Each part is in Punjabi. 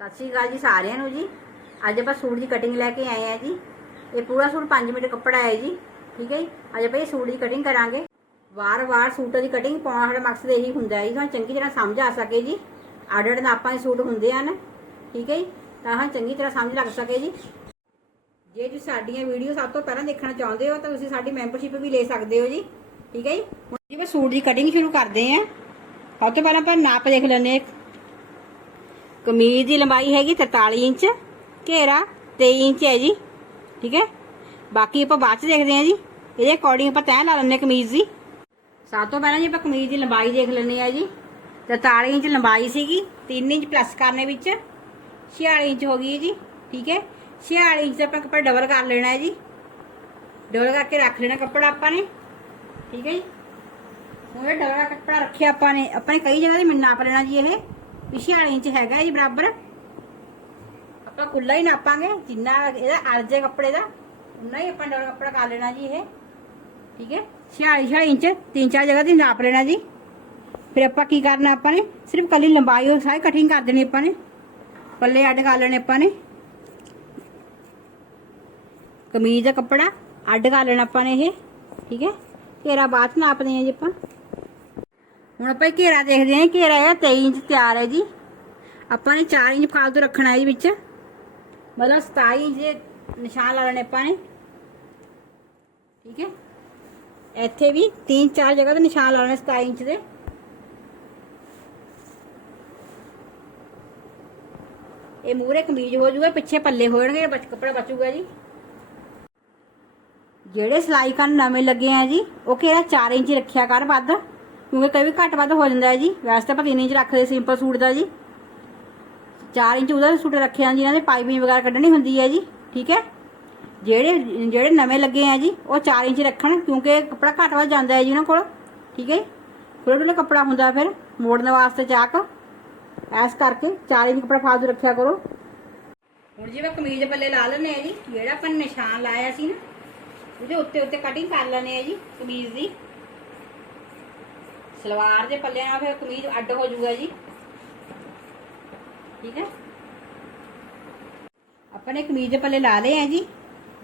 ਸਤਿ ਸ਼੍ਰੀ ਅਕਾਲ ਜੀ ਸਾਰਿਆਂ ਨੂੰ ਜੀ। ਅੱਜ ਆਪਾਂ ਸੂਟ ਦੀ ਕਟਿੰਗ ਲੈ ਕੇ ਆਏ ਆ ਜੀ। ਇਹ ਪੂਰਾ ਸੂਟ 5 ਮੀਟਰ ਕੱਪੜਾ ਹੈ ਜੀ, ਠੀਕ ਹੈ ਜੀ? ਅੱਜ ਆਪਾਂ ਇਹ ਸੂਟ ਦੀ ਕਟਿੰਗ ਕਰਾਂਗੇ। ਵਾਰ-ਵਾਰ ਸੂਟਾਂ ਦੀ ਕਟਿੰਗ ਪਾਉਣਾ ਸਾਡਾ ਮਕਸਦ ਇਹੀ ਹੁੰਦਾ ਹੈ ਜੀ। ਸਾਨੂੰ ਚੰਗੀ ਤਰ੍ਹਾਂ ਸਮਝ ਆ ਸਕੇ ਜੀ। ਅੱਡ-ਅੱਡ ਨਾਪਾਂ ਦੇ ਸੂਟ ਹੁੰਦੇ ਹਨ, ਠੀਕ ਹੈ ਜੀ? ਤਾਂ ਹਾਂ, ਚੰਗੀ ਤਰ੍ਹਾਂ ਸਮਝ ਲੱਗ ਸਕੇ ਜੀ। ਜੇ ਤੁਸੀਂ ਸਾਡੀਆਂ ਵੀਡੀਓ ਸਭ ਤੋਂ ਪਹਿਲਾਂ ਦੇਖਣਾ ਚਾਹੁੰਦੇ ਹੋ, ਤਾਂ ਤੁਸੀਂ ਸਾਡੀ ਮੈਂਬਰਸ਼ਿਪ ਵੀ ਲੈ ਸਕਦੇ ਹੋ ਜੀ, ਠੀਕ ਹੈ ਜੀ? ਹੁਣ ਜੀ ਆਪਾਂ ਸੂਟ ਦੀ ਕਟਿੰਗ ਸ਼ੁਰੂ ਕਰਦੇ ਹਾਂ। ਸਭ ਤੋਂ ਪਹਿਲਾਂ ਆਪਾਂ ਨਾਪ ਦੇਖ ਲੈਂਦੇ ਹਾਂ। ਕਮੀਜ਼ ਦੀ ਲੰਬਾਈ ਹੈਗੀ 43 ਇੰਚ, ਘੇਰਾ 23 ਇੰਚ ਹੈ ਜੀ, ਠੀਕ ਹੈ? ਬਾਕੀ ਆਪਾਂ ਬਾਅਦ ਚ ਦੇਖਦੇ ਹਾਂ ਜੀ, ਇਹਦੇ ਅਕੋਰਡਿੰਗ ਆਪਾਂ ਤੈਅ ਲਾ ਲੈਂਦੇ ਹਾਂ ਕਮੀਜ਼ ਦੀ। ਸਭ ਤੋਂ ਪਹਿਲਾਂ ਜੀ ਆਪਾਂ ਕਮੀਜ਼ ਦੀ ਲੰਬਾਈ ਦੇਖ ਲੈਂਦੇ ਆ ਜੀ। 43 ਇੰਚ ਲੰਬਾਈ ਸੀਗੀ 3 ਇੰਚ ਪਲੱਸ ਕਰਨੇ ਵਿੱਚ 46 ਇੰਚ ਹੋ ਗਈ ਹੈ ਜੀ, ਠੀਕ ਹੈ? 46 ਇੰਚ ਦਾ ਆਪਾਂ ਕੱਪੜਾ ਡਬਲ ਕਰ ਲੈਣਾ ਹੈ ਜੀ। ਡਬਲ ਕਰਕੇ ਰੱਖ ਲੈਣਾ ਕੱਪੜਾ ਆਪਾਂ ਨੇ, ਠੀਕ ਹੈ ਜੀ? ਹੁਣ ਇਹ ਡਬਲ ਕੱਪੜਾ ਰੱਖਿਆ ਆਪਾਂ ਨੇ ਆਪਾਂ ਨੇ ਕਈ ਜਗ੍ਹਾ ਤੇ ਨਾਪ ਲੈਣਾ ਜੀ ਇਹ। ਵੀ 46 ਇੰਚ ਹੈਗਾ ਜੀ ਬਰਾਬਰ ਆਪਾਂ ਕੁੱਲਾ ਹੀ ਨਾਪਾਂਗੇ ਜਿੰਨਾ ਇਹਦਾ ਅਰਜੇ ਕੱਪੜੇ ਦਾ ਉਨਾ ਹੀ ਆਪਾਂ ਡਬਲ ਕੱਪੜਾ ਕਰ ਲੈਣਾ ਜੀ ਇਹ ਠੀਕ ਹੈ 46 46 ਇੰਚ ਤਿੰਨ ਚਾਰ ਜਗ੍ਹਾ ਤੇ ਨਾਪ ਲੈਣਾ ਜੀ ਫਿਰ ਆਪਾਂ ਕੀ ਕਰਨਾ ਆਪਾਂ ਨੇ ਸਿਰਫ ਕੱਲੀ ਲੰਬਾਈ ਉਹ ਸਾਰੀ ਕਟਿੰਗ ਕਰ ਦੇਣੀ ਆਪਾਂ ਨੇ ਪੱਲੇ ਅੱਡ ਕਰ ਲੈਣੇ ਆਪਾਂ ਨੇ ਕਮੀਜ਼ ਦਾ ਕੱਪੜਾ ਅੱਡ ਕਰ ਲੈਣਾ ਆਪਾਂ ਨੇ ਇਹ ਠੀਕ ਹੈ ਘੇਰਾ ਬਾਅਦ ਚ ਨਾਪਦੇ ਹਾਂ ਜੀ ਆਪਾਂ ਹੁਣ ਆਪਾਂ ਘੇਰਾ ਦੇਖਦੇ ਹਾਂ ਘੇਰਾ ਹੈ 23 ਇੰਚ ਤਿਆਰ ਹੈ ਜੀ। ਆਪਾਂ ਨੇ 4 ਇੰਚ ਫਾਲਤੂ ਰੱਖਣਾ ਹੈ ਜੀ ਵਿੱਚ। ਮਤਲਬ 27 ਇੰਚ ਦੇ ਨਿਸ਼ਾਨ ਲਾ ਲੈਣੇ ਆਪਾਂ ਨੇ। ਠੀਕ ਹੈ? ਇੱਥੇ ਵੀ 3-4 ਜਗ੍ਹਾ ਤੇ ਨਿਸ਼ਾਨ ਲਾ ਲੈਣੇ 27 ਇੰਚ ਦੇ। ਇਹ ਮੂਰੇ ਕਮੀਜ਼ ਹੋ ਜਾਊਗਾ ਪਿੱਛੇ ਪੱਲੇ ਹੋਣਗੇ, ਬਚ ਕੱਪੜਾ ਬਚੂਗਾ ਜੀ। ਜਿਹੜੇ ਸਿਲਾਈ ਕਰਨ ਨਵੇਂ ਲੱਗੇ ਆ ਜੀ, ਉਹ ਕਿਹੜਾ 4 ਇੰਚ ਰੱਖਿਆ ਕਰ ਵੱਧ। ਕਿਉਂਕਿ ਕਈ ਵੀ ਘੱਟ ਵੱਧ ਹੋ ਜਾਂਦਾ ਹੈ ਜੀ। ਵੈਸੇ ਤਾਂ ਆਪਾਂ 3 ਇੰਚ ਰੱਖਦੇ ਸਿੰਪਲ ਸੂਟ ਦਾ ਜੀ। 4 ਇੰਚ ਉਹਦਾ ਸੂਟ ਰੱਖਿਆ ਜੀ, ਇਹਨਾਂ ਦੇ ਪਾਈਪਿੰਗ ਵਗੈਰਾ ਕੱਢਣੀ ਹੁੰਦੀ ਹੈ ਜੀ, ਠੀਕ ਹੈ? ਜਿਹੜੇ ਜਿਹੜੇ ਨਵੇਂ ਲੱਗੇ ਆ ਜੀ, ਉਹ 4 ਇੰਚ ਰੱਖਣ ਕਿਉਂਕਿ ਕੱਪੜਾ ਘੱਟ ਵੱਧ ਜਾਂਦਾ ਹੈ ਜੀ ਉਹਨਾਂ ਕੋਲ, ਠੀਕ ਹੈ? ਥੋੜਾ ਥੋੜਾ ਕੱਪੜਾ ਹੁੰਦਾ ਫਿਰ, ਮੋੜਨ ਵਾਸਤੇ ਚਾਕ। ਐਸ ਕਰਕੇ 4 ਇੰਚ ਕੱਪੜਾ ਫਾਲਤੂ ਰੱਖਿਆ ਕਰੋ। ਹੁਣ ਜੀ ਮੈਂ ਕਮੀਜ਼ ਪੱਲੇ ਲਾ ਲੈਣੇ ਆ ਜੀ। ਜਿਹੜਾ ਆਪਾਂ ਨਿਸ਼ਾਨ ਲਾਇਆ ਸੀ ਨਾ, ਉਹਦੇ ਉੱਤੇ ਉੱਤੇ ਕਟਿੰਗ ਕਰ ਲੈਣੇ ਆ ਜੀ ਕਮੀਜ਼ ਦੀ। ਸਲਵਾਰ ਦੇ ਪੱਲਿਆਂ ਨਾਲ ਫਿਰ ਕਮੀਜ਼ ਅੱਡ ਹੋ ਜਾਊਗਾ ਜੀ। ਠੀਕ ਹੈ? ਆਪਾਂ ਨੇ ਕਮੀਜ਼ ਦੇ ਪੱਲੇ ਲਾ ਲਏ ਆ ਜੀ।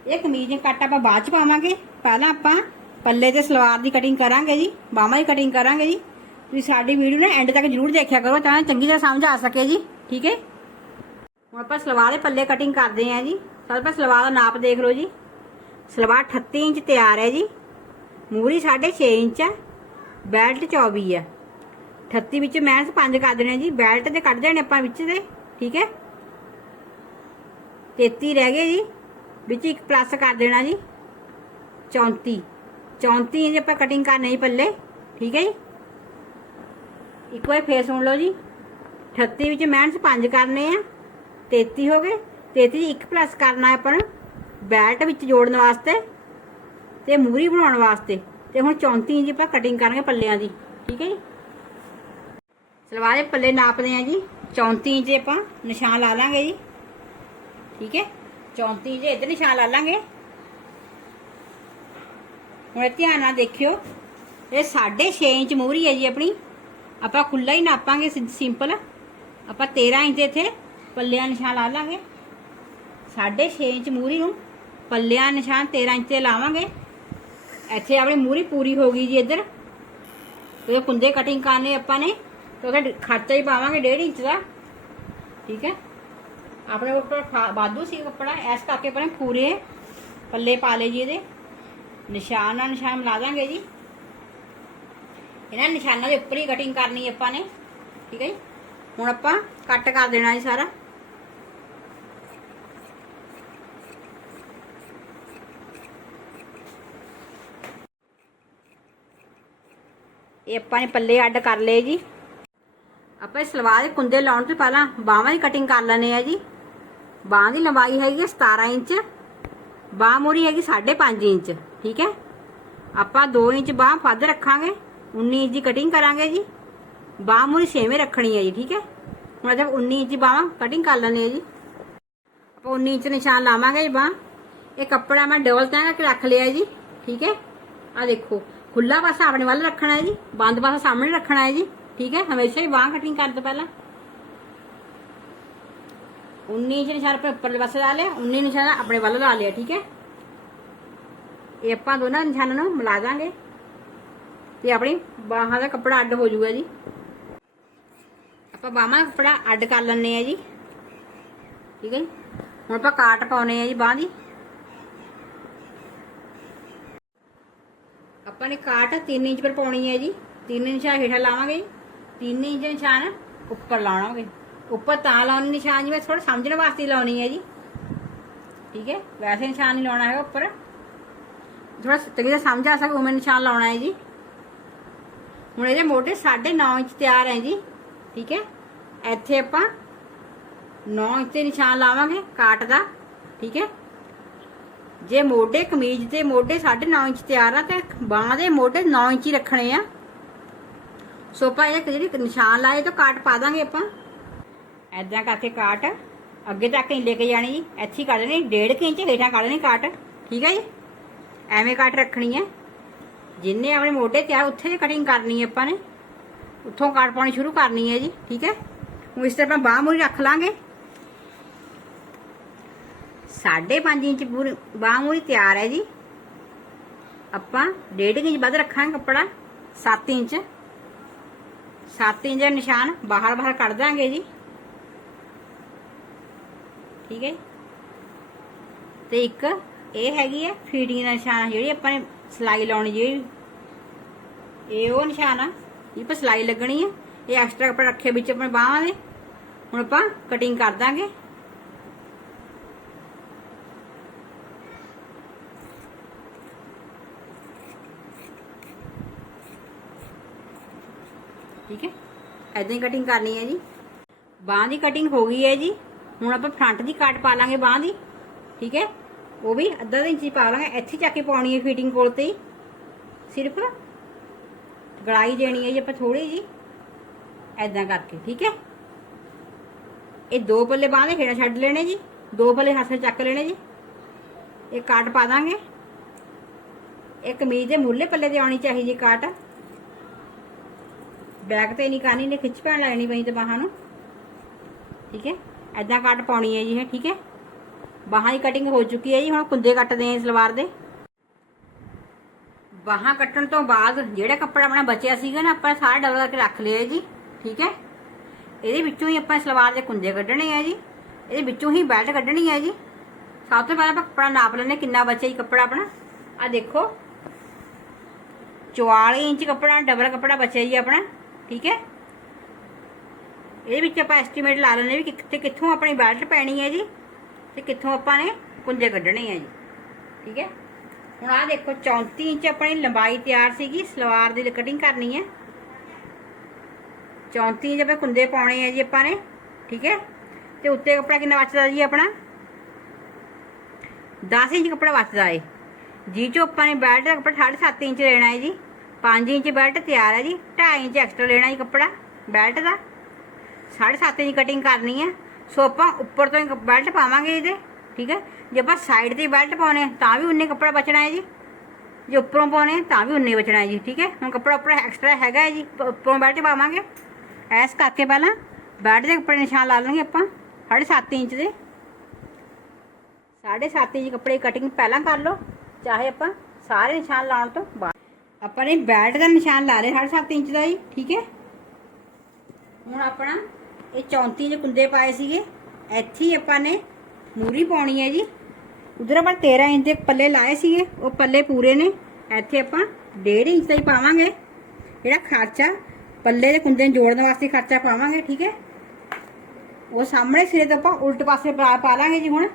ਇਹ ਕਮੀਜ਼ ਦੇ ਕੱਟ ਆਪਾਂ ਬਾਅਦ ਚ ਪਾਵਾਂਗੇ। ਪਹਿਲਾਂ ਆਪਾਂ ਪੱਲੇ ਤੇ ਸਲਵਾਰ ਦੀ ਕਟਿੰਗ ਕਰਾਂਗੇ ਜੀ। ਬਾਹਾਂ ਦੀ ਕਟਿੰਗ ਕਰਾਂਗੇ ਜੀ। ਤੁਸੀਂ ਸਾਡੀ ਵੀਡੀਓ ਨੇ ਐਂਡ ਤੱਕ ਜਰੂਰ ਦੇਖਿਆ ਕਰੋ ਤਾਂ ਚੰਗੀ ਤਰ੍ਹਾਂ ਸਮਝ ਆ ਸਕੇ ਜੀ। ਠੀਕ ਹੈ? ਹੁਣ ਆਪਾਂ ਸਲਵਾਰ ਦੇ ਪੱਲੇ ਕਟਿੰਗ ਕਰਦੇ ਆਂ ਜੀ। ਸਭ ਤੋਂ ਪਹਿਲਾਂ ਸਲਵਾਰ ਦਾ ਨਾਪ ਦੇਖ ਲਓ ਜੀ। ਸਲਵਾਰ 38 ਇੰਚ ਤਿਆਰ ਹੈ ਜੀ। ਮੂਰੀ 6.5 ਇੰਚ ਹੈ ਬੈਲਟ 24 ਹੈ 38 ਵਿੱਚ ਮੈਂਸ 5 ਕਰ ਦੇਣੇ ਜੀ। ਬੈਲਟ ਤੇ ਕੱਢ ਦੇਣੇ ਆਪਾਂ ਵਿੱਚ ਦੇ, ਠੀਕ ਹੈ? 33 ਰਹਿ ਗਏ ਜੀ। ਵਿੱਚ ਇੱਕ ਪਲੱਸ ਕਰ ਦੇਣਾ ਜੀ। 34 34 ਜੇ ਆਪਾਂ ਕਟਿੰਗ ਕਰਨੀ ਜੀ ਪੱਲੇ, ਠੀਕ ਹੈ ਜੀ? ਇੱਕ ਵਾਰ ਫੇਰ ਸੁਣ ਲਓ ਜੀ। 38 ਵਿੱਚ ਮੈਂਸ 5 ਕਰਨੇ ਆ। 33 ਹੋ ਗਏ। 33 ਇੱਕ ਪਲੱਸ ਕਰਨਾ ਆਪਾਂ ਨੂੰ ਬੈਲਟ ਵਿੱਚ ਜੋੜਨ ਵਾਸਤੇ ਤੇ ਮੂਰੀ ਬਣਾਉਣ ਵਾਸਤੇ। ਤੇ ਹੁਣ 34 ਇੰਚ ਆਪਾਂ ਕਟਿੰਗ ਕਰਾਂਗੇ ਪੱਲਿਆਂ ਦੀ, ਠੀਕ ਹੈ ਜੀ? ਸਲਵਾਰ ਦੇ ਪੱਲੇ ਨਾਪਦੇ ਆ ਜੀ 34 ਇੰਚ ਆਪਾਂ ਨਿਸ਼ਾਨ ਲਾ ਲਾਂਗੇ ਜੀ, ਠੀਕ ਹੈ? 34 ਇੰਚ ਇੱਧਰ ਨਿਸ਼ਾਨ ਲਾ ਲਾਂਗੇ। ਹੁਣ ਇਹ ਧਿਆਨ ਨਾਲ ਦੇਖਿਓ, ਇਹ 6.5 ਇੰਚ ਮੂਰੀ ਹੈ ਜੀ ਆਪਣੀ, ਆਪਾਂ ਖੁੱਲਾ ਹੀ ਨਾਪਾਂਗੇ ਸਿੰਪਲ। ਆਪਾਂ 13 ਇੰਚ ਇੱਥੇ ਪੱਲਿਆਂ ਨਿਸ਼ਾਨ ਲਾ ਲਾਂਗੇ। 6.5 ਇੰਚ ਮੂਰੀ ਨੂੰ ਪੱਲਿਆਂ ਨਿਸ਼ਾਨ 13 ਇੰਚ ਤੇ ਲਾਵਾਂਗੇ। ਇੱਥੇ ਆਪਣੀ ਮੂਰੀ ਪੂਰੀ ਹੋ ਗਈ ਜੀ ਇੱਧਰ। ਤੇ ਕੁੰਦੇ ਕਟਿੰਗ ਕਰਨੇ ਆਪਾਂ ਨੇ। ਤੇ ਉਹਦਾ ਖਰਚਾ ਹੀ ਪਾਵਾਂਗੇ 1.5 ਇੰਚ ਦਾ। ਠੀਕ ਹੈ? ਆਪਣੇ ਉੱਪਰ ਬਾਦੂ ਸੀ ਕੱਪੜਾ। ਐਸ ਕਰਕੇ ਆਪਾਂ ਨੇ ਪੂਰੇ ਪੱਲੇ ਪਾ ਲਏ ਜੀ ਇਹਦੇ। ਨਿਸ਼ਾਨ ਨਾਲ ਨਿਸ਼ਾਨ ਮਿਲਾ ਦਾਂਗੇ ਜੀ। ਇਹਨਾਂ ਨਿਸ਼ਾਨਾਂ ਦੇ ਉੱਪਰ ਹੀ ਕਟਿੰਗ ਕਰਨੀ ਆਪਾਂ ਨੇ। ਠੀਕ ਹੈ ਜੀ? ਹੁਣ ਆਪਾਂ ਕੱਟ ਕਰ ਦੇਣਾ ਜੀ ਸਾਰਾ। ਇਹ ਆਪਾਂ ਨੇ ਪੱਲੇ ਅੱਡ ਕਰ ਲਏ ਜੀ। ਆਪਾਂ ਇਹ ਸਲਵਾਰ ਦੇ ਕੁੰਦੇ ਲਾਉਣ ਤੋਂ ਪਹਿਲਾਂ ਬਾਹਾਂ ਦੀ ਕਟਿੰਗ ਕਰ ਲੈਣੇ ਆ ਜੀ। ਬਾਹਾਂ ਦੀ ਲੰਬਾਈ ਹੈਗੀ ਹੈ 17 ਇੰਚ, ਬਾਹ ਮੋਰੀ ਹੈਗੀ 5.5 ਇੰਚ, ਠੀਕ ਹੈ? ਆਪਾਂ 2 ਇੰਚ ਬਾਹ ਵੱਧ ਰੱਖਾਂਗੇ 19 ਇੰਚ ਦੀ ਕਟਿੰਗ ਕਰਾਂਗੇ ਜੀ। ਬਾਹ ਮੋਰੀ ਛੇਵੇਂ ਰੱਖਣੀ ਹੈ ਜੀ, ਠੀਕ ਹੈ? ਹੁਣ ਜਦ 19 ਇੰਚ ਬਾਹਾਂ ਕਟਿੰਗ ਕਰ ਲੈਣੇ ਆ ਜੀ। ਆਪਾਂ 19 ਇੰਚ ਨਿਸ਼ਾਨ ਲਾਵਾਂਗੇ ਜੀ ਬਾਹ। ਇਹ ਕੱਪੜਾ ਮੈਂ ਡਬਲ ਤੈਅ ਕਰਕੇ ਰੱਖ ਲਿਆ ਜੀ, ਠੀਕ ਹੈ? ਆ ਦੇਖੋ ਖੁੱਲਾ ਪਾਸਾ ਆਪਣੇ ਵੱਲ ਰੱਖਣਾ ਹੈ ਜੀ, ਬੰਦ ਪਾਸਾ ਸਾਹਮਣੇ ਰੱਖਣਾ ਹੈ ਜੀ, ਠੀਕ ਹੈ? ਹਮੇਸ਼ਾ ਹੀ ਬਾਹ ਕਟਿੰਗ ਕਰ ਤੋਂ ਪਹਿਲਾਂ। 19 ਇੰਚ ਨਿਸ਼ਾਨ ਆਪਣੇ ਉੱਪਰਲੇ ਪਾਸੇ ਲਾ ਲਿਆ 19 ਨਿਸ਼ਾਨ ਆਪਣੇ ਵੱਲ ਲਾ ਲਿਆ, ਠੀਕ ਹੈ? ਇਹ ਆਪਾਂ ਦੋਨਾਂ ਨਿਸ਼ਾਨਾਂ ਨੂੰ ਮਿਲਾ ਦਾਂਗੇ। ਤੇ ਆਪਣੀ ਬਾਹਾਂ ਦਾ ਕੱਪੜਾ ਅੱਡ ਹੋ ਜਾਊਗਾ ਜੀ। ਆਪਾਂ ਬਾਹਾਂ ਦਾ ਕੱਪੜਾ ਅੱਡ ਕਰ ਲੈਣੇ ਆ ਜੀ। ਠੀਕ ਹੈ ਜੀ? ਹੁਣ ਆਪਾਂ ਕਾਟ ਪਾਉਨੇ ਆ ਜੀ ਬਾਹ ਦੀ। ਆਪਾਂ ਨੇ ਕਾਟ 3 ਇੰਚ ਪਰ ਪਾਉਣੀ ਹੈ ਜੀ। 3 ਇੰਚ ਹੇਠਾਂ ਲਾਵਾਂਗੇ। 3 ਇੰਚ ਨਿਸ਼ਾਨ ਉੱਪਰ ਲਾਵਾਂਗੇ। ਉੱਪਰ ਤਾਂ ਲਾਉਣੀ ਨਿਸ਼ਾਨ ਜੀ, ਮੈਂ ਥੋੜਾ ਸਮਝਣ ਵਾਸਤੇ ਲਾਉਣੀ ਹੈ ਜੀ। ਠੀਕ ਹੈ? ਵੈਸੇ ਨਿਸ਼ਾਨ ਨਹੀਂ ਲਾਉਣਾ ਹੈਗਾ ਉੱਪਰ। ਥੋੜਾ ਤਰੀਕੇ ਸਮਝ ਆ ਸਕੇ ਉਵੇਂ ਨਿਸ਼ਾਨ ਲਾਉਣਾ ਹੈ ਜੀ। ਹੁਣ ਇਹਦੇ ਮੋਢੇ 9.5 ਇੰਚ ਤਿਆਰ ਹੈ ਜੀ। ਠੀਕ ਹੈ? ਇੱਥੇ ਆਪਾਂ 9 ਇੰਚ ਤੇ ਨਿਸ਼ਾਨ ਲਾਵਾਂਗੇ ਕਾਟ ਦਾ। ਠੀਕ ਹੈ? ਜੇ ਮੋਢੇ ਕਮੀਜ਼ ਦੇ ਮੋਢੇ 9.5 ਇੰਚ ਤਿਆਰ ਆ ਤੇ ਬਾਹਾਂ ਦੇ ਮੋਢੇ 9 ਇੰਚ ਹੀ ਰੱਖਣੇ ਆ। ਸੋ ਆਪਾਂ ਇਹ ਜਿਹੜੀ ਨਿਸ਼ਾਨ ਲਾਏ ਤੋਂ ਕਾਟ ਪਾ ਦਾਂਗੇ ਆਪਾਂ। ਐਦਾਂ ਕਰਕੇ ਕਾਟ ਅੱਗੇ ਤੱਕ ਨਹੀਂ ਲੈ ਕੇ ਜਾਣੀ ਜੀ। ਇੱਥੇ ਹੀ ਕੱਢ ਦੇਣੀ 1.5 ਇੰਚ ਹੇਠਾਂ ਕੱਢ ਲੈਣੀ ਕਾਟ। ਠੀਕ ਹੈ ਜੀ? ਐਵੇਂ ਕਾਟ ਰੱਖਣੀ ਹੈ ਜਿੰਨੇ ਆਪਣੇ ਮੋਢੇ ਤਿਆਰ, ਉੱਥੇ ਦੀ ਕਟਿੰਗ ਕਰਨੀ ਹੈ ਆਪਾਂ ਨੇ। ਉੱਥੋਂ ਕਾਟ ਪਾਉਣੀ ਸ਼ੁਰੂ ਕਰਨੀ ਹੈ ਜੀ। ਠੀਕ ਹੈ ਹੁਣ ਇਸ ਤਰ੍ਹਾਂ ਆਪਾਂ ਬਾਹ ਮੂਰੀ ਰੱਖ ਲਾਂਗੇ। 5.5 ਇੰਚ ਪੂਰੀ ਬਾਹ ਮੂਰੀ ਤਿਆਰ ਹੈ ਜੀ। ਆਪਾਂ 1.5 ਇੰਚ ਵੱਧ ਰੱਖਾਂਗੇ ਕੱਪੜਾ 7 ਇੰਚ। 7 ਇੰਚ ਦਾ ਨਿਸ਼ਾਨ ਬਾਹਰ ਬਾਹਰ ਕੱਢ ਦਾਂਗੇ ਜੀ। ਠੀਕ ਹੈ ਜੀ। ਤੇ ਇੱਕ ਇਹ ਹੈਗੀ ਹੈ ਫੀਟਿੰਗ ਦਾ ਨਿਸ਼ਾਨ, ਜਿਹੜੀ ਆਪਾਂ ਨੇ ਸਲਾਈ ਲਾਉਣੀ ਜਿਹੜੀ ਇਹ ਉਹ ਨਿਸ਼ਾਨ ਆ, ਇਹ ਪਰ ਸਲਾਈ ਲੱਗਣੀ ਹੈ ਇਹ ਐਕਸਟਰਾ ਕੱਪੜਾ ਰੱਖੇ ਵਿੱਚ ਆਪਣੇ ਬਾਹਾਂ ਦੇ। ਹੁਣ ਆਪਾਂ ਕਟਿੰਗ ਕਰ ਦਾਂਗੇ। ਠੀਕ ਹੈ? ਐਦਾਂ ਹੀ ਕਟਿੰਗ ਕਰਨੀ ਹੈ ਜੀ। ਬਾਹ ਦੀ ਕਟਿੰਗ ਹੋ ਗਈ ਹੈ ਜੀ। ਹੁਣ ਆਪਾਂ ਫਰੰਟ ਦੀ ਕੱਟ ਪਾ ਲਾਂਗੇ ਬਾਹ ਦੀ। ਠੀਕ ਹੈ? ਉਹ ਵੀ ਅੱਧਾ ਇੰਚ ਪਾ ਲਾਂਗੇ। ਇੱਥੇ ਚੱਕ ਕੇ ਪਾਉਣੀ ਹੈ ਫਿਟਿੰਗ ਕੋਲ ਤੇ ਹੀ। ਸਿਰਫ ਗੜਾਈ ਦੇਣੀ ਹੈ ਜੀ ਆਪਾਂ ਥੋੜੀ ਜੀ ਐਦਾਂ ਕਰਕੇ, ਠੀਕ ਹੈ? ਇਹ ਦੋ ਪੱਲੇ ਬਾਹ ਦੇ ਖੇੜਾ ਛੱਡ ਲੈਣੇ ਜੀ। ਦੋ ਪੱਲੇ ਹੱਥ ਚੱਕ ਲੈਣੇ ਜੀ। ਇਹ ਕਾਟ ਪਾ ਦਾਂਗੇ। ਇਹ ਕਮੀਜ਼ ਦੇ ਮੁੱਲੇ ਪੱਲੇ ਤੇ ਆਉਣੀ ਚਾਹੀਦੀ ਕਾਟ ਬੈਕ ਤੇ ਨਹੀਂ ਕਰਨੀ ਨੇ, ਖਿੱਚ ਪੈਣ ਲੈਣੀ ਪਈ ਤੇ ਬਾਹਾਂ ਨੂੰ। ਠੀਕ ਹੈ? ਐਦਾਂ ਕੱਟ ਪਾਉਣੀ ਹੈ ਜੀ ਇਹ, ਠੀਕ ਹੈ? ਬਾਹਾਂ ਦੀ ਕਟਿੰਗ ਹੋ ਚੁੱਕੀ ਹੈ ਜੀ, ਹੁਣ ਕੁੰਦੇ ਕੱਟਦੇ ਆਂ ਸਲਵਾਰ ਦੇ। ਬਾਹਾਂ ਕੱਟਣ ਤੋਂ ਬਾਅਦ ਜਿਹੜਾ ਕੱਪੜਾ ਆਪਣਾ ਬਚਿਆ ਸੀਗਾ ਨਾ, ਆਪਾਂ ਸਾਰਾ ਡਬਲ ਕਰਕੇ ਰੱਖ ਲਿਆ ਜੀ, ਠੀਕ ਹੈ? ਇਹਦੇ ਵਿੱਚੋਂ ਹੀ ਆਪਾਂ ਸਲਵਾਰ ਦੇ ਕੁੰਦੇ ਕੱਢਣੇ ਆ ਜੀ। ਇਹਦੇ ਵਿੱਚੋਂ ਹੀ ਬੈਲਟ ਕੱਢਣੀ ਹੈ ਜੀ। ਸਭ ਤੋਂ ਪਹਿਲਾਂ ਆਪਾਂ ਕੱਪੜਾ ਨਾਪ ਲੈਣੇ ਕਿੰਨਾ ਬਚਿਆ ਜੀ ਕੱਪੜਾ ਆਪਣਾ। ਆ ਦੇਖੋ। 44 ਇੰਚ ਕੱਪੜਾ ਡਬਲ ਕੱਪੜਾ ਬਚਿਆ ਜੀ ਆਪਣਾ। ਠੀਕ ਹੈ? ਇਹਦੇ ਵਿੱਚ ਆਪਾਂ ਐਸਟੀਮੇਟ ਲਾ ਲੈਣੇ ਵੀ ਕਿੱਥੇ ਕਿੱਥੋਂ ਆਪਣੀ ਬੈਲਟ ਪੈਣੀ ਹੈ ਜੀ ਤੇ ਕਿੱਥੋਂ ਆਪਾਂ ਨੇ ਕੁੰਜੇ ਕੱਢਣੇ ਆ ਜੀ। ਠੀਕ ਹੈ? ਹੁਣ ਆਹ ਦੇਖੋ 34 ਇੰਚ ਆਪਣੀ ਲੰਬਾਈ ਤਿਆਰ ਸੀਗੀ, ਸਲਵਾਰ ਦੀ ਕਟਿੰਗ ਕਰਨੀ ਹੈ। 34 ਇੰਚ ਆਪਾਂ ਕੁੰਦੇ ਪਾਉਣੇ ਆ ਜੀ ਆਪਾਂ ਨੇ, ਠੀਕ ਹੈ? ਤੇ ਉੱਤੇ ਕੱਪੜਾ ਕਿੰਨਾ ਬਚਦਾ ਜੀ ਆਪਣਾ? 10 ਇੰਚ ਕੱਪੜਾ ਬਚਦਾ ਏ। ਜੀ ਚੋਂ ਆਪਾਂ ਨੇ ਬੈਲਟ ਦਾ ਕੱਪੜਾ 7.5 ਇੰਚ ਲੈਣਾ ਹੈ ਜੀ। 5 ਇੰਚ ਬੈਲਟ ਤਿਆਰ ਹੈ ਜੀ 2.5 ਇੰਚ ਐਕਸਟਰਾ ਲੈਣਾ ਜੀ ਕੱਪੜਾ ਬੈਲਟ ਦਾ 7.5 ਇੰਚ ਕਟਿੰਗ ਕਰਨੀ ਹੈ ਸੋ ਆਪਾਂ ਉੱਪਰ ਤੋਂ ਹੀ ਬੈਲਟ ਪਾਵਾਂਗੇ ਇਹਦੇ ਠੀਕ ਹੈ ਜੇ ਆਪਾਂ ਸਾਈਡ ਤੇ ਬੈਲਟ ਪਾਉਣੇ ਆ, ਤਾਂ ਵੀ ਉਨੇ ਕੱਪੜਾ ਬਚਣਾ ਹੈ ਜੀ ਜੇ ਉੱਪਰੋਂ ਪਾਉਣੇ ਆ, ਤਾਂ ਵੀ ਉਨੇ ਬਚਣਾ ਹੈ ਜੀ ਠੀਕ ਹੈ ਹੁਣ ਕੱਪੜਾ ਉੱਪਰ ਐਕਸਟਰਾ ਹੈਗਾ ਹੈ ਜੀ ਪ- ਉੱਪਰੋਂ ਬੈਲਟ ਪਾਵਾਂਗੇ ਐਸ ਕਰਕੇ ਪਹਿਲਾਂ ਬੈਲਟ ਦੇ ਕੱਪੜੇ ਨਿਸ਼ਾਨ ਲਾ ਲਾਂਗੇ ਆਪਾਂ 7.5 ਇੰਚ ਦੇ 7.5 ਇੰਚ ਕੱਪੜੇ ਕਟਿੰਗ ਪਹਿਲਾਂ ਕਰ ਲਓ ਚਾਹੇ ਆਪਾਂ ਸਾਰੇ ਨਿਸ਼ਾਨ ਲਾਉਣ ਤੋਂ ਬਾਅਦ ਆਪਾਂ ਨੇ ਬੈਲਟ ਦਾ ਨਿਸ਼ਾਨ ਲਾ ਲਿਆ 7.5 ਇੰਚ ਦਾ ਜੀ ਠੀਕ ਹੈ? ਹੁਣ ਆਪਣਾ ਇਹ 34 ਦੇ ਕੁੰਦੇ ਪਾਏ ਸੀਗੇ, ਇੱਥੇ ਹੀ ਆਪਾਂ ਨੇ ਮੂਰੀ ਪਾਉਣੀ ਹੈ ਜੀ। ਉਧਰ ਆਪਾਂ 13 ਇੰਚ ਦੇ ਪੱਲੇ ਲਾਏ ਸੀਗੇ, ਉਹ ਪੱਲੇ ਪੂਰੇ ਨੇ। ਇੱਥੇ ਆਪਾਂ 1.5 ਇੰਚ ਦਾ ਹੀ ਪਾਵਾਂਗੇ। ਜਿਹੜਾ ਖਰਚਾ ਪੱਲੇ ਦੇ ਕੁੰਦੇ ਨੂੰ ਜੋੜਨ ਵਾਸਤੇ ਖਰਚਾ ਪਾਵਾਂਗੇ, ਠੀਕ ਹੈ? ਉਹ ਸਾਹਮਣੇ ਸਿਰੇ ਤੋਂ ਆਪਾਂ ਉਲਟ ਪਾਸੇ ਪਾ ਪਾ ਲਾਂਗੇ ਜੀ ਹੁਣ।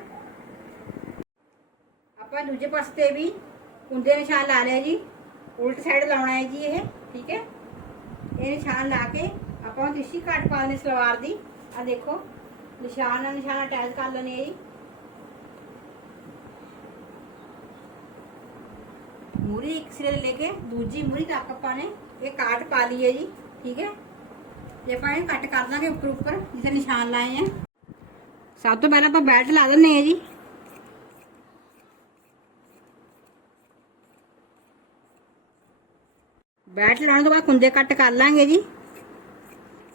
ਆਪਾਂ ਦੂਜੇ ਪਾਸੇ ਤੇ ਵੀ ਕੁੰਦੇ ਨਿਸ਼ਾਨ ਲਾ ਲਿਆ ਜੀ। ਉਲਟ ਸਾਈਡ ਲਾਉਣਾ ਹੈ ਜੀ ਇਹ ਠੀਕ ਹੈ ਇਹ ਨਿਸ਼ਾਨ ਲਾ ਕੇ ਆਪਾਂ ਉਹ ਤਿੱਛੀ ਕੱਟ ਪਾ ਲੈਣੀ ਸਲਵਾਰ ਦੀ ਆ ਦੇਖੋ ਨਿਸ਼ਾਨ ਨਾਲ ਨਿਸ਼ਾਨ ਅਟੈਚ ਕਰ ਲੈਣੇ ਆ ਜੀ ਮੂਰੀ ਇੱਕ ਸਿਰੇ ਤੋਂ ਲੈ ਕੇ ਦੂਜੀ ਮੂਰੀ ਤੱਕ ਆਪਾਂ ਨੇ ਇਹ ਕਾਟ ਪਾ ਲਈ ਹੈ ਜੀ ਠੀਕ ਹੈ ਤੇ ਆਪਾਂ ਇਹ ਕੱਟ ਕਰ ਦਾਂਗੇ ਉੱਪਰ ਉੱਪਰ ਜਿੱਥੇ ਨਿਸ਼ਾਨ ਲਾਏ ਆ ਸਭ ਤੋਂ ਪਹਿਲਾਂ ਆਪਾਂ ਬੈਲਟ ਲਾ ਦਿੰਨੇ ਆ ਜੀ ਬੈਲਟ ਲਾਉਣ ਤੋਂ ਬਾਅਦ ਕੁੰਦੇ ਕੱਟ ਕਰ ਲਾਂਗੇ ਜੀ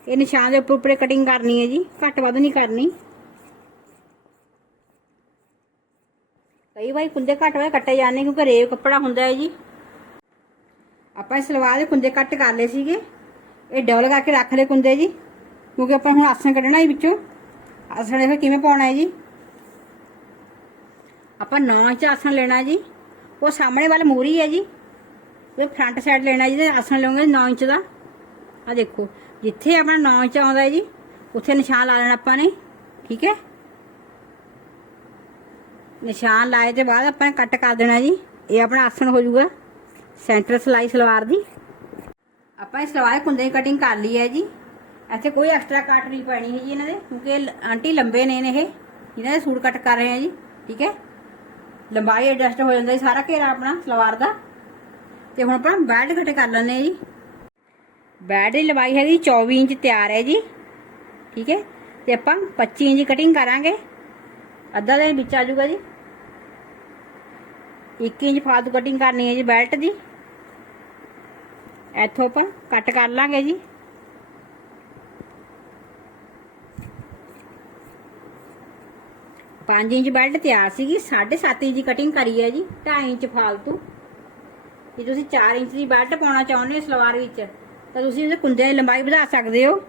ਇਹ ਨਿਸ਼ਾਨ ਦੇ ਉੱਪਰ ਉੱਪਰੇ ਕਟਿੰਗ ਕਰਨੀ ਹੈ ਜੀ ਘੱਟ ਵੱਧ ਨਹੀਂ ਕਰਨੀ ਕਈ ਵਾਰੀ ਕੁੰਦੇ ਘੱਟ ਹੋਏ ਕੱਟੇ ਜਾਂਦੇ ਕਿਉਂਕਿ ਰੇਵ ਕੱਪੜਾ ਹੁੰਦਾ ਹੈ ਜੀ ਆਪਾਂ ਇਹ ਸਲਵਾਰ ਦੇ ਕੁੰਦੇ ਕੱਟ ਕਰ ਲਏ ਸੀਗੇ ਇਹ ਡਬਲ ਕਰਕੇ ਰੱਖ ਲਏ ਕੁੰਦੇ ਜੀ ਕਿਉਂਕਿ ਆਪਾਂ ਹੁਣ ਆਸਣ ਕੱਢਣਾ ਹੈ ਵਿੱਚੋਂ ਆਸਣ ਦੇਖੋ ਕਿਵੇਂ ਪਾਉਣਾ ਹੈ ਜੀ ਆਪਾਂ 9 ਇੰਚ ਆਸਣ ਲੈਣਾ ਜੀ ਉਹ ਸਾਹਮਣੇ ਵਾਲਾ ਮੂਰੀ ਹੈ ਜੀ ਇਹ ਫਰੰਟ ਸਾਈਡ ਲੈਣਾ ਜੀ ਤੇ ਆਸਣ ਲਵਾਂਗੇ 9 ਇੰਚ ਦਾ। ਆ ਦੇਖੋ, ਜਿੱਥੇ ਆਪਣਾ 9 ਇੰਚ ਆਉਂਦਾ ਜੀ, ਉੱਥੇ ਨਿਸ਼ਾਨ ਲਾ ਲੈਣਾ ਆਪਾਂ ਨੇ, ਠੀਕ ਹੈ? ਨਿਸ਼ਾਨ ਲਾਏ ਤੇ ਬਾਅਦ ਆਪਾਂ ਨੇ ਕੱਟ ਕਰ ਦੇਣਾ ਜੀ, ਇਹ ਆਪਣਾ ਆਸਣ ਹੋ ਜਾਊਗਾ, ਸੈਂਟਰ ਸਲਾਈ ਸਲਵਾਰ ਦੀ। ਆਪਾਂ ਇਹ ਸਲਵਾਰ ਕੁੰਦੇ ਦੀ ਕਟਿੰਗ ਕਰ ਲਈ ਹੈ ਜੀ। ਇੱਥੇ ਕੋਈ ਐਕਸਟਰਾ ਕੱਟ ਨਹੀਂ ਪੈਣੀ ਹੈ ਜੀ ਇਹਨਾਂ ਦੇ, ਕਿਉਂਕਿ ਆਂਟੀ ਲੰਬੇ ਨੇ ਨੇ ਇਹ, ਇਹਨਾਂ ਦੇ ਸੂਟ ਕੱਟ ਕਰ ਰਹੇ ਆ ਜੀ, ਠੀਕ ਹੈ? ਲੰਬਾਈ ਐਡਜਸਟ ਹੋ ਜਾਂਦਾ ਜੀ, ਸਾਰਾ ਘੇਰਾ ਆਪਣਾ ਸਲਵਾਰ ਦਾ। ਤੇ ਹੁਣ ਆਪਾਂ ਬੈਲਟ ਕੱਟ ਕਰ ਲੈਂਦੇ ਹਾਂ ਜੀ। ਬੈਲਟ ਦੀ ਲੰਬਾਈ ਹੈਗੀ 24 ਇੰਚ ਤਿਆਰ ਹੈ ਜੀ। ਠੀਕ ਹੈ? ਤੇ ਆਪਾਂ 25 ਇੰਚ ਕਟਿੰਗ ਕਰਾਂਗੇ। ਅੱਧਾ ਦੇ ਵਿੱਚ ਆ ਜਾਊਗਾ ਜੀ। 1 ਇੰਚ ਫਾਲਤੂ ਕਟਿੰਗ ਕਰਨੀ ਹੈ ਜੀ ਬੈਲਟ ਦੀ। ਇੱਥੋਂ ਆਪਾਂ ਕੱਟ ਕਰ ਲਾਂਗੇ ਜੀ। ਪੰਜ ਇੰਚ ਬੈਲਟ ਤਿਆਰ ਸੀਗੀ 7.5 ਇੰਚ ਦੀ ਕਟਿੰਗ ਕਰੀ ਹੈ ਜੀ 2.5 ਇੰਚ ਫਾਲਤੂ। ਜੇ ਤੁਸੀਂ 4 ਇੰਚ ਦੀ ਬੈਲਟ ਪਾਉਣਾ ਚਾਹੁੰਦੇ ਹੋ ਸਲਵਾਰ ਵਿੱਚ, ਤਾਂ ਤੁਸੀਂ ਇਹਦੇ ਕੁੰਡੇ ਦੀ ਲੰਬਾਈ ਵਧਾ ਸਕਦੇ ਹੋ,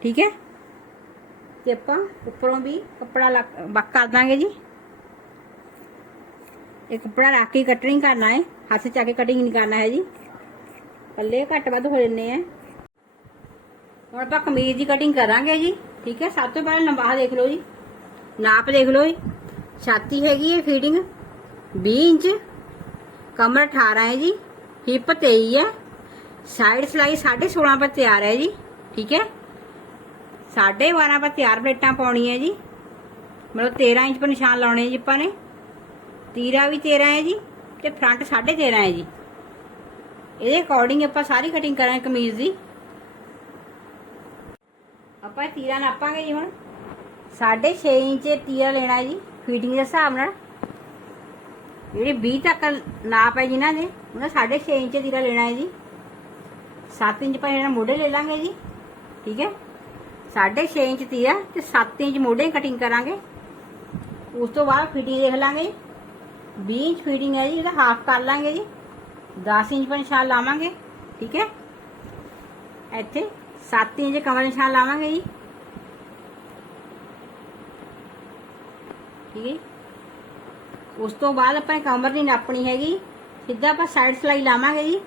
ਠੀਕ ਹੈ? ਤੇ ਆਪਾਂ ਉੱਪਰੋਂ ਵੀ ਕੱਪੜਾ ਲੱਗ- ਬੱਕ ਕਰ ਦਾਂਗੇ ਜੀ। ਇਹ ਕੱਪੜਾ ਰੱਖ ਕੇ ਕਟਿੰਗ ਕਰਨਾ ਹੈ, ਹੱਥ ਚ ਆ ਕੇ ਕਟਿੰਗ ਨਹੀਂ ਕਰਨਾ ਹੈ ਜੀ। ਪੱਲੇ ਘੱਟ ਵੱਧ ਹੋ ਜੰਨੇ ਆ ਹੁਣ ਆਪਾਂ ਕਮੀਜ਼ ਦੀ ਕਟਿੰਗ ਕਰਾਂਗੇ ਜੀ, ਠੀਕ ਹੈ? ਸਭ ਤੋਂ ਪਹਿਲਾਂ ਲੰਬਾਹ ਦੇਖ ਲਓ ਜੀ। ਨਾਪ ਦੇਖ ਲਓ ਜੀ। ਛਾਤੀ ਹੈਗੀ ਹੈ ਫੀਟਿੰਗ 20 ਇੰਚ। ਕਮਰ 18 ਹੈ ਜੀ। ਹਿੱਪ 23 ਹੈ ਸਾਈਡ ਸਲਾਈ 16.5 ਪਰ ਤਿਆਰ ਹੈ ਜੀ, ਠੀਕ ਹੈ? 12.5 ਪਰ ਤਿਆਰ ਪਲੇਟਾਂ ਪਾਉਣੀਆਂ ਜੀ। ਮਤਲਬ 13 ਇੰਚ ਪਰ ਨਿਸ਼ਾਨ ਲਾਉਣੇ ਜੀ ਆਪਾਂ ਨੇ। ਤੀਰਾ ਵੀ 13 ਹੈ ਜੀ ਤੇ ਫਰੰਟ 13.5 ਹੈ ਜੀ। ਇਹਦੇ ਅਕੋਰਡਿੰਗ ਆਪਾਂ ਸਾਰੀ ਕਟਿੰਗ ਕਰਾਂਗੇ ਕਮੀਜ਼ ਦੀ। ਆਪਾਂ ਇਹ ਤੀਰਾ ਨਾਪਾਂਗੇ ਜੀ ਹੁਣ। 6.5 ਇੰਚ ਤੀਰਾ ਲੈਣਾ ਜੀ ਫਿਟਿੰਗ ਦੇ ਹਿਸਾਬ ਨਾਲ। ਜਿਹੜੇ 20 ਤੱਕ ਨਾਪ ਹੈ ਜਿਨ੍ਹਾਂ ਦੇ ਉਹਨਾਂ 6.5 ਇੰਚ ਤੀਰਾ ਲੈਣਾ ਹੈ ਜੀ। 7 ਇੰਚ ਪਰ ਇਹਨਾਂ ਮੋਢੇ ਲੈ ਲਾਂਗੇ ਜੀ, ਠੀਕ ਹੈ? 6.5 ਇੰਚ ਤੀਰਾ ਤੇ 7 ਇੰਚ ਮੋਢੇ ਕਟਿੰਗ ਕਰਾਂਗੇ। ਉਸ ਤੋਂ ਬਾਅਦ ਫਿਟਿੰਗ ਦੇਖ ਲਾਂਗੇ 20 ਇੰਚ ਫਿਟਿੰਗ ਹੈ ਜੀ, ਇਹਦਾ ਹਾਫ ਕਰ ਲਾਂਗੇ ਜੀ। 10 ਇੰਚ ਪਰ ਨਿਸ਼ਾਨ ਲਾਵਾਂਗੇ, ਠੀਕ ਹੈ? ਇੱਥੇ 7 ਇੰਚ ਕਮਰ ਨਿਸ਼ਾਨ ਲਾਵਾਂਗੇ ਜੀ ਠੀਕ ਹੈ ਜੀ। ਉਸ ਤੋਂ ਬਾਅਦ ਆਪਾਂ ਕਮਰ ਨਹੀਂ ਨਾਪਣੀ ਹੈਗੀ। ਸਿੱਧਾ ਆਪਾਂ ਸਾਈਡ ਸਲਾਈ ਲਾਵਾਂਗੇ ਜੀ।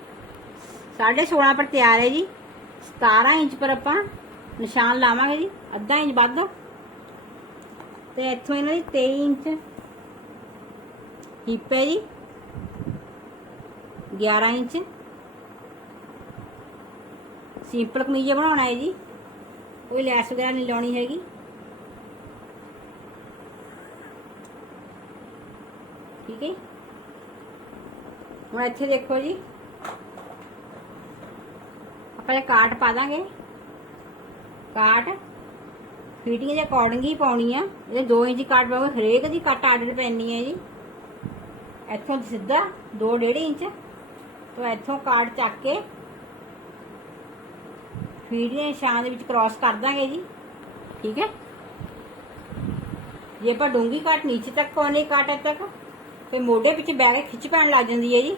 16.5 ਪਰ ਤਿਆਰ ਹੈ ਜੀ। 17 ਇੰਚ ਪਰ ਆਪਾਂ ਨਿਸ਼ਾਨ ਲਾਵਾਂਗੇ ਜੀ। ਅੱਧਾ ਇੰਚ ਵੱਧ ਤੇ। ਇੱਥੋਂ ਇਹਨਾਂ ਦੀ 23 ਇੰਚ ਹਿੱਪ ਹੈ ਜੀ। 11 ਇੰਚ। ਸਿੰਪਲ ਕਮੀਜ਼ ਬਣਾਉਣਾ ਹੈ ਜੀ। ਕੋਈ ਲੈਸ ਵਗੈਰਾ ਨਹੀਂ ਲਾਉਣੀ ਹੈਗੀ। ਠੀਕ ਹੈ ਹੁਣ ਇੱਥੇ ਦੇਖੋ ਜੀ। ਆਪਾਂ ਇਹ ਕਾਟ ਪਾ ਦਾਂਗੇ। ਕਾਟ ਫਿਟਿੰਗ ਦੇ ਅਕੋਰਡਿੰਗ ਹੀ ਪਾਉਣੀ ਆ। ਇਹ 2 ਇੰਚ ਕਾਟ ਪਾਵਾਂਗੇ ਹਰੇਕ ਦੀ ਕੱਟ ਆਰਡਰ ਪੈਣੀ ਹੈ ਜੀ। ਇੱਥੋਂ ਸਿੱਧਾ 2.5 ਇੰਚ ਤੋਂ ਇੱਥੋਂ ਕਾਟ ਚੱਕ ਕੇ ਫੀਡ ਦੇ ਨਿਸ਼ਾਨ ਦੇ ਵਿੱਚ ਕ੍ਰਾਸ ਕਰ ਦਾਂਗੇ ਜੀ। ਠੀਕ ਹੈ? ਜੇ ਆਪਾਂ ਡੂੰਗੀ ਕਾਟ ਨੀਚੇ ਤੱਕ ਪਾਉਣੀ ਕਾਟ ਇੱਥੇ ਤੱਕ ਤੇ ਮੋਢੇ ਪਿੱਛੇ ਬੈਗ ਕੇ ਖਿੱਚ ਪੈਣ ਲੱਗ ਜਾਂਦੀ ਹੈ ਜੀ।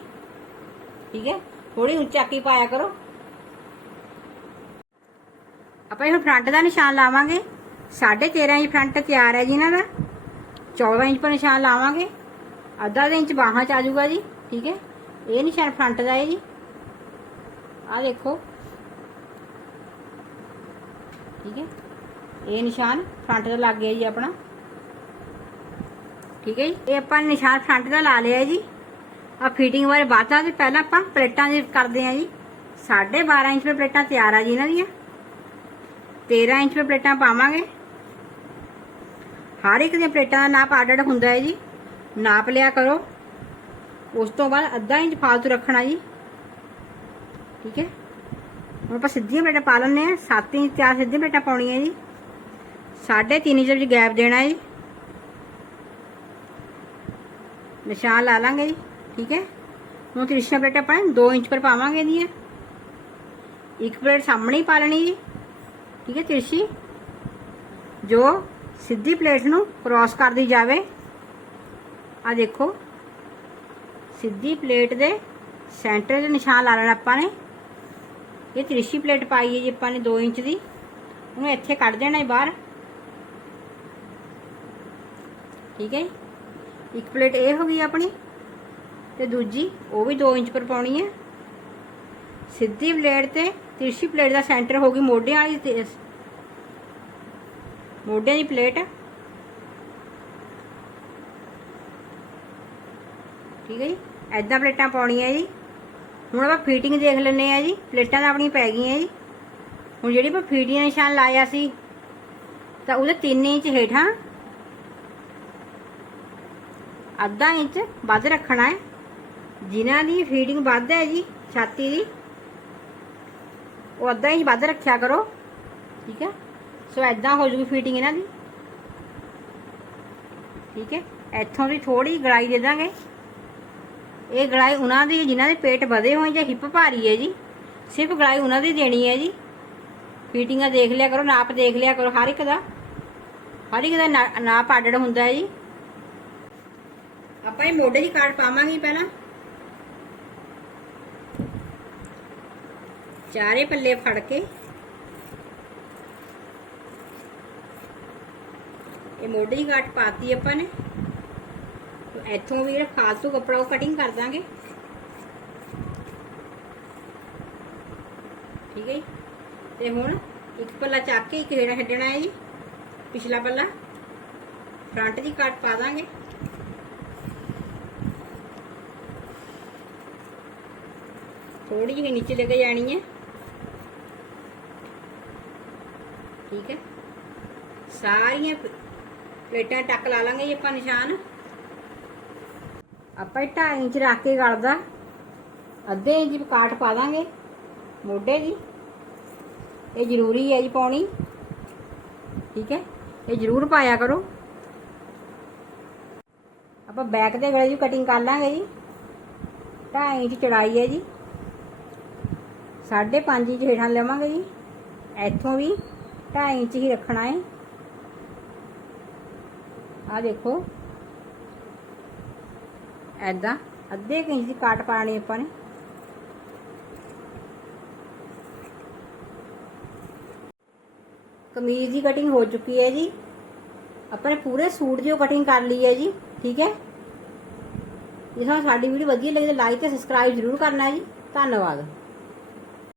ਠੀਕ ਹੈ? ਥੋੜੀ ਉੱਚਾ ਕੀ ਪਾਇਆ ਕਰੋ। ਆਪਾਂ ਇਹਨੂੰ ਫਰੰਟ ਦਾ ਨਿਸ਼ਾਨ ਲਾਵਾਂਗੇ। 13.5 ਇੰਚ ਫਰੰਟ ਤਿਆਰ ਹੈ ਜੀ ਇਹਨਾਂ ਦਾ। 14 ਇੰਚ ਪਰ ਨਿਸ਼ਾਨ ਲਾਵਾਂਗੇ। ਅੱਧਾ ਇੰਚ ਬਾਹਾਂ ਚ ਆ ਜਾਊਗਾ ਜੀ। ਠੀਕ ਹੈ? ਇਹ ਨਿਸ਼ਾਨ ਫਰੰਟ ਦਾ ਹੈ ਜੀ। ਆ ਦੇਖੋ। ਠੀਕ ਹੈ? ਇਹ ਨਿਸ਼ਾਨ ਫਰੰਟ ਦਾ ਲੱਗ ਗਿਆ ਜੀ ਆਪਣਾ। ਠੀਕ ਹੈ ਜੀ। ਇਹ ਆਪਾਂ ਨਿਸ਼ਾਨ ਫਰੰਟ ਦਾ ਲਾ ਲਿਆ ਜੀ। ਆ ਫਿਟਿੰਗ ਬਾਰੇ ਬਾਤਾਂ ਤੇ ਪਹਿਲਾਂ ਆਪਾਂ ਪਲੇਟਾਂ ਦੀ ਕਰਦੇ ਆ ਜੀ। 12.5 ਇੰਚ 'ਤੇ ਪਲੇਟਾਂ ਤਿਆਰ ਆ ਜੀ ਇਹਨਾਂ ਦੀਆਂ। 13 ਇੰਚ 'ਤੇ ਪਲੇਟਾਂ ਪਾਵਾਂਗੇ। ਹਰ ਇੱਕ ਦੀਆਂ ਪਲੇਟਾਂ ਦਾ ਨਾਪ ਅੱਡ ਅੱਡ ਹੁੰਦਾ ਹੈ ਜੀ। ਨਾਪ ਲਿਆ ਕਰੋ। ਉਸ ਤੋਂ ਬਾਅਦ ਅੱਧਾ ਇੰਚ ਫਾਲਤੂ ਰੱਖਣਾ ਜੀ। ਠੀਕ ਹੈ। ਹੁਣ ਆਪਾਂ ਸਿੱਧੀਆਂ ਪਲੇਟਾਂ ਪਾ ਲੈਂਦੇ ਆ 7 ਇੰਚ, ਚਾਰ ਸਿੱਧੀਆਂ ਪਲੇਟਾਂ ਪਾਉਣੀਆਂ ਜੀ। 3.5 ਇੰਚ ਵਿੱਚ ਗੈਪ ਦੇਣਾ ਜੀ। ਨਿਸ਼ਾਨ ਲਾ ਲਾਂਗੇ ਜੀ, ਠੀਕ ਹੈ? ਹੁਣ ਤਿਰਛੀਆਂ ਪਲੇਟਾਂ ਆਪਾਂ 2 ਇੰਚ ਪਰ ਪਾਵਾਂਗੇ ਇਹਦੀਆਂ। ਇੱਕ ਪਲੇਟ ਸਾਹਮਣੇ ਹੀ ਪਾ ਲੈਣੀ ਜੀ, ਠੀਕ ਹੈ ਤਿਰਛੀ ਜੋ ਸਿੱਧੀ ਪਲੇਟ ਨੂੰ ਕ੍ਰਾਸ ਕਰਦੀ ਜਾਵੇ। ਆ ਦੇਖੋ, ਸਿੱਧੀ ਪਲੇਟ ਦੇ ਸੈਂਟਰ 'ਚ ਨਿਸ਼ਾਨ ਲਾ ਲੈਣਾ ਆਪਾਂ ਨੇ। ਇਹ ਤ੍ਰਿਸ਼ੀ ਪਲੇਟ ਪਾਈ ਹੈ ਜੀ ਆਪਾਂ ਨੇ 2 ਇੰਚ ਦੀ। ਉਹਨੂੰ ਇੱਥੇ ਕੱਢ ਦੇਣਾ ਹੈ ਬਾਹਰ। ਠੀਕ ਹੈ ਜੀ? ਇੱਕ ਪਲੇਟ ਇਹ ਹੋ ਗਈ ਆਪਣੀ ਤੇ ਦੂਜੀ, ਉਹ ਵੀ 2 ਇੰਚ ਪਰ ਪਾਉਣੀ ਹੈ। ਸਿੱਧੀ ਪਲੇਟ ਤੇ ਤਿਰਛੀ ਪਲੇਟ ਦਾ ਸੈਂਟਰ ਹੋ ਗਈ ਮੋਢਿਆਂ ਵਾਲੀ ਤੇ ਮੋਢਿਆਂ ਦੀ ਪਲੇਟ। ਠੀਕ ਹੈ ਜੀ? ਐਦਾਂ ਪਲੇਟਾਂ ਪਾਉਣੀਆਂ ਜੀ। ਹੁਣ ਆਪਾਂ ਫਿਟਿੰਗ ਦੇਖ ਲੈਂਦੇ ਆ ਜੀ। ਪਲੇਟਾਂ ਤਾਂ ਆਪਣੀਆਂ ਪੈ ਗਈਆਂ ਜੀ। ਹੁਣ ਜਿਹੜੀ ਆਪਾਂ ਫਿਟਿੰਗ ਨਿਸ਼ਾਨ ਲਾਇਆ ਸੀ, ਤਾਂ ਉਹਦੇ 3 ਇੰਚ ਹੇਠਾਂ ਅੱਧਾ ਇੰਚ ਵੱਧ ਰੱਖਣਾ ਹੈ। ਜਿਨ੍ਹਾਂ ਦੀ ਫੀਡਿੰਗ ਵੱਧ ਹੈ ਜੀ, ਛਾਤੀ ਦੀ, ਉਹ ਅੱਧਾ ਇੰਚ ਵੱਧ ਰੱਖਿਆ ਕਰੋ। ਠੀਕ ਹੈ? ਸੋ ਐਦਾਂ ਹੋ ਜੂਗੀ ਫੀਟਿੰਗ ਇਹਨਾਂ ਦੀ। ਠੀਕ ਹੈ? ਇੱਥੋਂ ਦੀ ਥੋੜੀ ਗੜਾਈ ਦੇ ਦਾਂਗੇ। ਇਹ ਗੜਾਈ ਉਹਨਾਂ ਦੀ, ਜਿਨ੍ਹਾਂ ਦੇ ਪੇਟ ਵਧੇ ਹੋਏ ਜਾਂ ਹਿੱਪ ਭਾਰੀ ਹੈ ਜੀ, ਸਿਰਫ ਗੜਾਈ ਉਹਨਾਂ ਦੀ ਦੇਣੀ ਹੈ ਜੀ। ਫੀਟਿੰਗਾਂ ਦੇਖ ਲਿਆ ਕਰੋ, ਨਾਪ ਦੇਖ ਲਿਆ ਕਰੋ, ਹਰ ਇੱਕ ਦਾ, ਹਰ ਇੱਕ ਦਾ ਨਾਪ ਆਡੜ ਹੁੰਦਾ ਹੈ ਜੀ। ਆਪਾਂ ਇਹ ਮੋਢੇ ਦੀ ਕਾਰਡ ਪਾਵਾਂਗੇ ਪਹਿਲਾਂ। ਚਾਰੇ ਪੱਲੇ ਫੜ ਕੇ ਇਹ ਮੋਢੇ ਦੀ ਕਾਟ ਪਾਤੀ ਆਪਾਂ ਨੇ। ਇੱਥੋਂ ਵੀ ਜਿਹੜਾ ਫਾਲਤੂ ਕੱਪੜਾ ਉਹ ਕਟਿੰਗ ਕਰ ਦਾਂਗੇ। ਠੀਕ ਹੈ ਜੀ? ਤੇ ਹੁਣ ਇੱਕ ਪੱਲਾ ਚੱਕ ਕੇ ਇੱਕ ਹੇੜਾ ਛੱਡਣਾ ਹੈ ਜੀ। ਪਿਛਲਾ ਪੱਲਾ। ਫਰੰਟ ਦੀ ਕੱਟ ਪਾ ਦਾਂਗੇ। ਥੋੜੀ ਜਿਹੀ ਨੀਚੇ ਲੈ ਕੇ ਜਾਣੀ ਹੈ। ਠੀਕ ਹੈ। ਸਾਰੀਆਂ ਪਲੇਟਾਂ ਟੱਕ ਲਾ ਲਾਂਗੇ ਜੀ ਆਪਾਂ ਨਿਸ਼ਾਨ। ਆਪਾਂ ਇਹ 2.5 ਇੰਚ ਰੱਖ ਕੇ ਗਲਦਾ। ਅੱਧੇ ਇੰਚ ਕਾਟ ਪਾ ਦਾਂਗੇ। ਮੋਢੇ ਦੀ। ਇਹ ਜ਼ਰੂਰੀ ਹੈ ਜੀ ਪਾਉਣੀ। ਠੀਕ ਹੈ। ਇਹ ਜ਼ਰੂਰ ਪਾਇਆ ਕਰੋ। ਆਪਾਂ ਬੈਕ ਦੇ ਗਲੇ ਦੀ ਕਟਿੰਗ ਕਰ ਲਾਂਗੇ ਜੀ। 2.5 ਇੰਚ ਚੜਾਈ ਹੈ ਜੀ। 5.5 ਇੰਚ ਹੇਠਾਂ ਲਵਾਂਗੇ ਜੀ। ਇੱਥੋਂ ਵੀ 2.5 ਇੰਚ ਹੀ ਰੱਖਣਾ ਹੈ ਆ ਦੇਖੋ। ਐਦਾਂ ਅੱਧੇ ਕੁ ਇੰਚ ਦੀ ਕਾਟ ਪਾਣੀ ਆਪਾਂ ਨੇ। ਕਮੀਜ਼ ਦੀ ਕਟਿੰਗ ਹੋ ਚੁੱਕੀ ਹੈ ਜੀ। ਆਪਾਂ ਨੇ ਪੂਰੇ ਸੂਟ ਦੀ ਕਟਿੰਗ ਕਰ ਲਈ ਹੈ ਜੀ, ਠੀਕ ਹੈ। ਜੇ ਤੁਹਾਨੂੰ ਸਾਡੀ ਵੀਡੀਓ ਵਧੀਆ ਲੱਗੀ ਤਾਂ ਲਾਈਕ ਤੇ ਸਬਸਕ੍ਰਾਈਬ ਜ਼ਰੂਰ ਕਰਨਾ ਹੈ ਜੀ। ਧੰਨਵਾਦ।